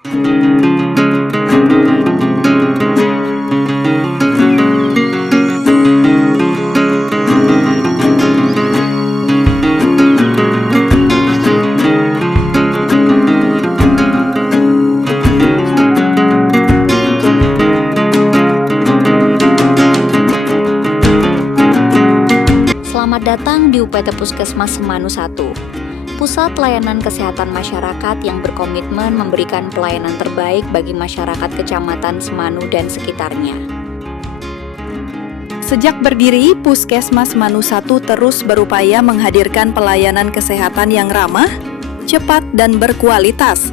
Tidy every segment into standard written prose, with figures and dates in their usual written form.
Selamat datang di UPT Puskesmas Semanu 1, pusat layanan kesehatan masyarakat yang berkomitmen memberikan pelayanan terbaik bagi masyarakat Kecamatan Semanu dan sekitarnya. Sejak berdiri, Puskesmas Semanu 1 terus berupaya menghadirkan pelayanan kesehatan yang ramah, cepat, dan berkualitas,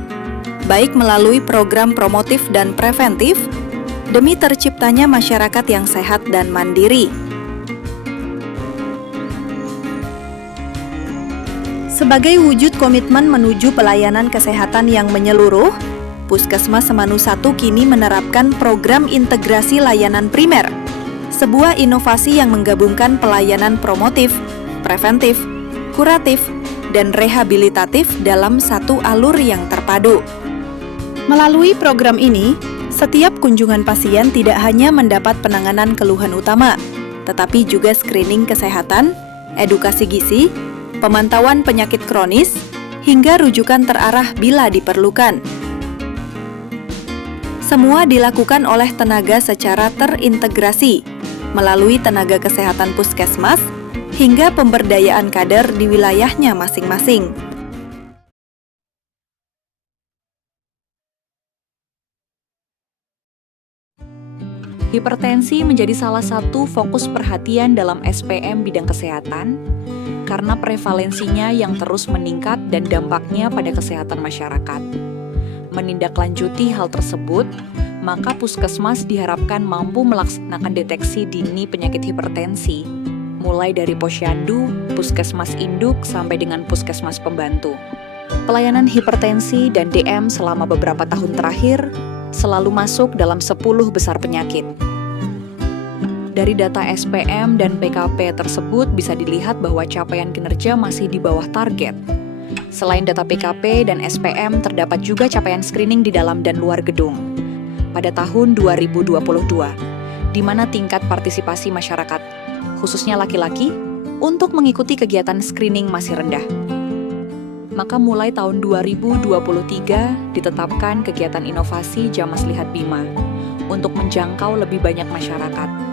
baik melalui program promotif dan preventif, demi terciptanya masyarakat yang sehat dan mandiri. Sebagai wujud komitmen menuju pelayanan kesehatan yang menyeluruh, Puskesmas Semanu 1 kini menerapkan program integrasi layanan primer, sebuah inovasi yang menggabungkan pelayanan promotif, preventif, kuratif, dan rehabilitatif dalam satu alur yang terpadu. Melalui program ini, setiap kunjungan pasien tidak hanya mendapat penanganan keluhan utama, tetapi juga screening kesehatan, edukasi gizi, pemantauan penyakit kronis, hingga rujukan terarah bila diperlukan. Semua dilakukan oleh tenaga secara terintegrasi, melalui tenaga kesehatan puskesmas, hingga pemberdayaan kader di wilayahnya masing-masing. Hipertensi menjadi salah satu fokus perhatian dalam SPM bidang kesehatan, karena prevalensinya yang terus meningkat dan dampaknya pada kesehatan masyarakat. Menindaklanjuti hal tersebut, maka puskesmas diharapkan mampu melaksanakan deteksi dini penyakit hipertensi, mulai dari posyandu, puskesmas induk, sampai dengan puskesmas pembantu. Pelayanan hipertensi dan DM selama beberapa tahun terakhir selalu masuk dalam 10 besar penyakit. Dari data SPM dan PKP tersebut bisa dilihat bahwa capaian kinerja masih di bawah target. Selain data PKP dan SPM, terdapat juga capaian screening di dalam dan luar gedung pada tahun 2022, di mana tingkat partisipasi masyarakat, khususnya laki-laki, untuk mengikuti kegiatan screening masih rendah. Maka mulai tahun 2023 ditetapkan kegiatan inovasi Jamas Lihat Bima untuk menjangkau lebih banyak masyarakat.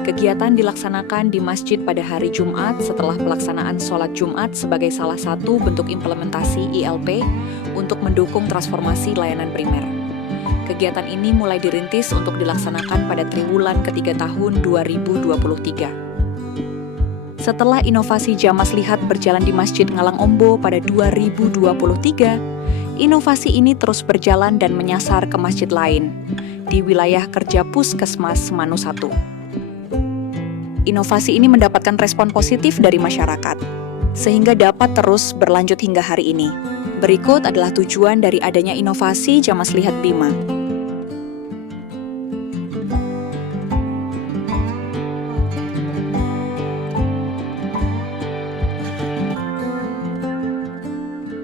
Kegiatan dilaksanakan di masjid pada hari Jumat setelah pelaksanaan sholat Jumat sebagai salah satu bentuk implementasi ILP untuk mendukung transformasi layanan primer. Kegiatan ini mulai dirintis untuk dilaksanakan pada triwulan ketiga tahun 2023. Setelah inovasi Jamas Lihat berjalan di Masjid Ngalang Ombo pada 2023, inovasi ini terus berjalan dan menyasar ke masjid lain di wilayah kerja Puskesmas Semanu 1. Inovasi ini mendapatkan respon positif dari masyarakat, sehingga dapat terus berlanjut hingga hari ini. Berikut adalah tujuan dari adanya inovasi Jamas Lihat Bima.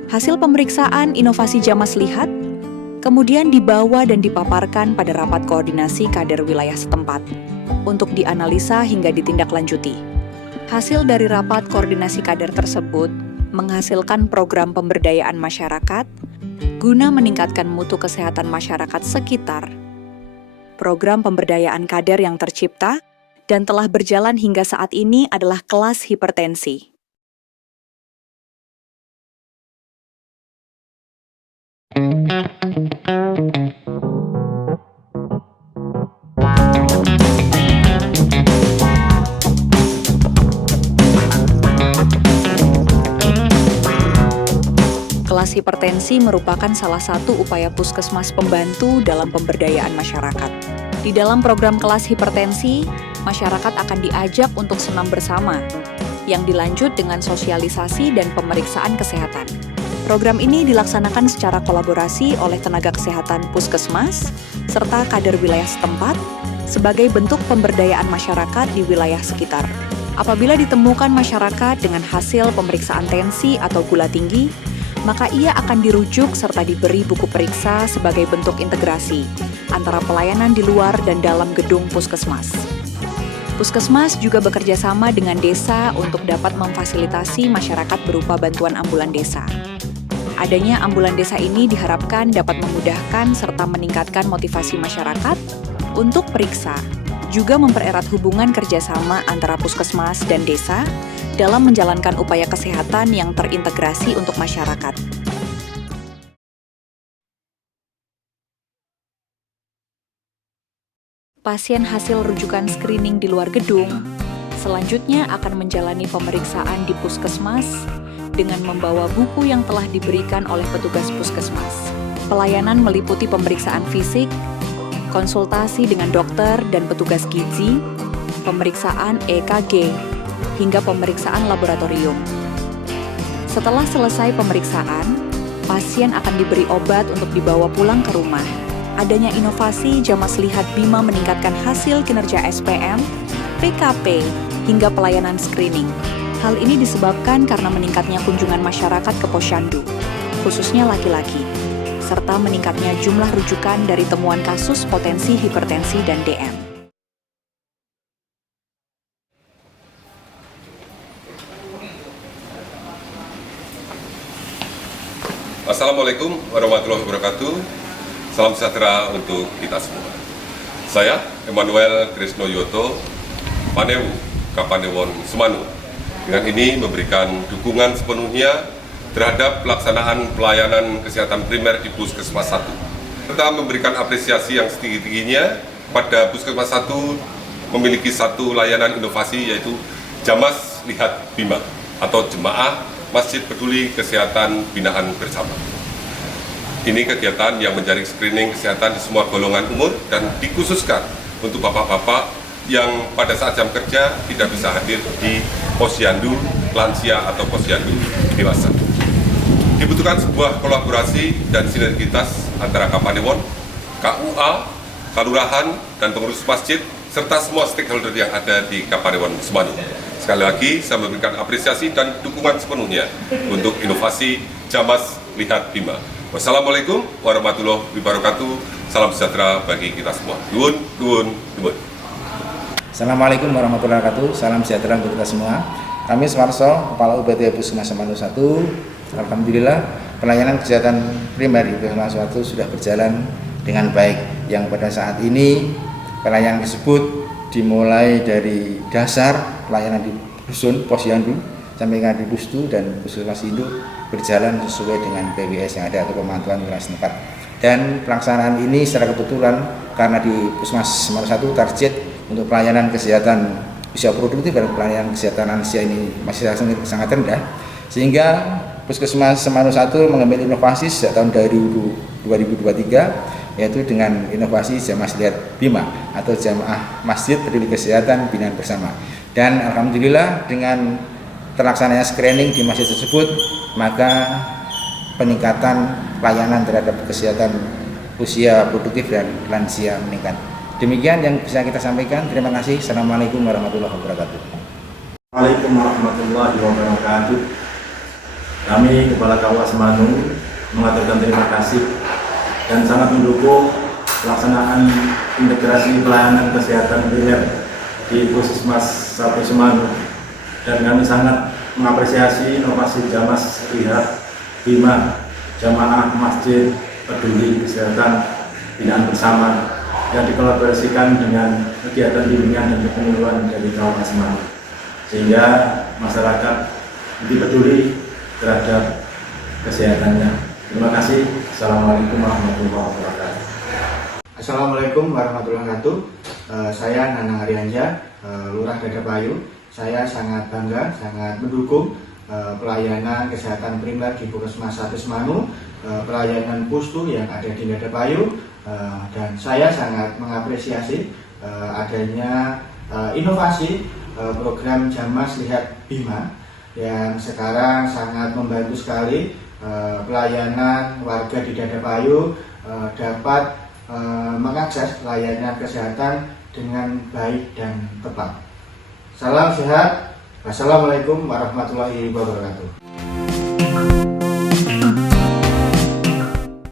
Hasil pemeriksaan inovasi Jamas Lihat kemudian dibawa dan dipaparkan pada rapat koordinasi kader wilayah setempat untuk dianalisa hingga ditindaklanjuti. Hasil dari rapat koordinasi kader tersebut menghasilkan program pemberdayaan masyarakat guna meningkatkan mutu kesehatan masyarakat sekitar. Program pemberdayaan kader yang tercipta dan telah berjalan hingga saat ini adalah kelas hipertensi. Kelas hipertensi merupakan salah satu upaya puskesmas pembantu dalam pemberdayaan masyarakat. Di dalam program kelas hipertensi, masyarakat akan diajak untuk senam bersama, yang dilanjut dengan sosialisasi dan pemeriksaan kesehatan. Program ini dilaksanakan secara kolaborasi oleh tenaga kesehatan puskesmas, serta kader wilayah setempat, sebagai bentuk pemberdayaan masyarakat di wilayah sekitar. Apabila ditemukan masyarakat dengan hasil pemeriksaan tensi atau gula tinggi, maka ia akan dirujuk serta diberi buku periksa sebagai bentuk integrasi antara pelayanan di luar dan dalam gedung puskesmas. Puskesmas juga bekerja sama dengan desa untuk dapat memfasilitasi masyarakat berupa bantuan ambulan desa. Adanya ambulan desa ini diharapkan dapat memudahkan serta meningkatkan motivasi masyarakat untuk periksa, juga mempererat hubungan kerjasama antara puskesmas dan desa dalam menjalankan upaya kesehatan yang terintegrasi untuk masyarakat. Pasien hasil rujukan screening di luar gedung selanjutnya akan menjalani pemeriksaan di puskesmas dengan membawa buku yang telah diberikan oleh petugas puskesmas. Pelayanan meliputi pemeriksaan fisik, konsultasi dengan dokter dan petugas gizi, pemeriksaan EKG, hingga pemeriksaan laboratorium. Setelah selesai pemeriksaan, pasien akan diberi obat untuk dibawa pulang ke rumah. Adanya inovasi Jamas Lihat Bima meningkatkan hasil kinerja SPM, PKP, hingga pelayanan screening. Hal ini disebabkan karena meningkatnya kunjungan masyarakat ke posyandu, khususnya laki-laki, serta meningkatnya jumlah rujukan dari temuan kasus potensi hipertensi dan DM. Assalamualaikum warahmatullahi wabarakatuh. Salam sejahtera untuk kita semua. Saya Emmanuel Krisno Yoto, Panewu, Kapanewon Semanu. Dengan ini memberikan dukungan sepenuhnya terhadap pelaksanaan pelayanan kesehatan primer di Puskesmas 1. Serta memberikan apresiasi yang setinggi-tingginya pada Puskesmas 1 memiliki satu layanan inovasi yaitu Jamas Lihat Bima atau Jemaah Masjid Peduli Kesehatan Binaan Bersama. Ini kegiatan yang menjaring screening kesehatan di semua golongan umur dan dikhususkan untuk bapak-bapak yang pada saat jam kerja tidak bisa hadir di posyandu lansia atau posyandu dewasa. Dibutuhkan sebuah kolaborasi dan sinergitas antara Kapanewon, KUA, Kelurahan, dan pengurus masjid, serta semua stakeholder yang ada di Kapanewon Semanu. Sekali lagi, saya memberikan apresiasi dan dukungan sepenuhnya untuk inovasi Jamas Lihat Bima. Wassalamualaikum warahmatullahi wabarakatuh. Salam sejahtera bagi kita semua. Nuwun, nuwun, nuwun. Assalamualaikum warahmatullahi wabarakatuh. Salam sejahtera untuk kita semua. Kami Sumarso, Kepala UPT Puskesmas Semanu 1. Alhamdulillah, pelayanan kesehatan primer di Puskesmas 1 sudah berjalan dengan baik. Yang pada saat ini pelayanan tersebut dimulai dari dasar pelayanan di dusun, posyandu, sampai ke di pustu dan puskesmas induk berjalan sesuai dengan PWS yang ada atau pemantauan wilayah setempat. Dan pelaksanaan ini secara kebetulan karena di Puskesmas Semanu 1 target untuk pelayanan kesehatan usia produktif dan pelayanan kesehatan lansia ini masih sangat rendah, sehingga Puskesmas Semanu 1 mengambil inovasi sejak tahun 2023 yaitu dengan inovasi Jamas Lihat Bima atau Jamaah Masjid Peduli Kesehatan Binaan Bersama. Dan alhamdulillah dengan terlaksananya screening di masjid tersebut, maka peningkatan pelayanan terhadap kesehatan usia produktif dan lansia meningkat. Demikian yang bisa kita sampaikan. Terima kasih. Assalamualaikum warahmatullahi wabarakatuh. Waalaikumsalam warahmatullahi wabarakatuh. Kami Kepala KUA Semanu mengaturkan terima kasih dan sangat mendukung pelaksanaan integrasi pelayanan kesehatan primer di Puskesmas 1 Semanu. Dan kami sangat mengapresiasi inovasi Jamas Lihat Bima, Jamaah Masjid Peduli Kesehatan Binaan Bersama yang dikolaborasikan dengan kegiatan bimbingan dan kepemiluan dari KUA Semanu, sehingga masyarakat lebih peduli terhadap kesehatannya. Terima kasih. Assalamualaikum warahmatullahi wabarakatuh. Assalamualaikum warahmatullahi wabarakatuh. Saya Nanang Arianja, Lurah Dadapayu. Saya sangat bangga, sangat mendukung pelayanan kesehatan primer di Puskesmas 1 Semanu, pelayanan pustu yang ada di Dadapayu, dan saya sangat mengapresiasi adanya inovasi program Jamas Lihat Bima yang sekarang sangat membantu sekali pelayanan warga di Dadapayu dapat mengakses layanan kesehatan dengan baik dan tepat. Salam sehat. Wassalamualaikum warahmatullahi wabarakatuh.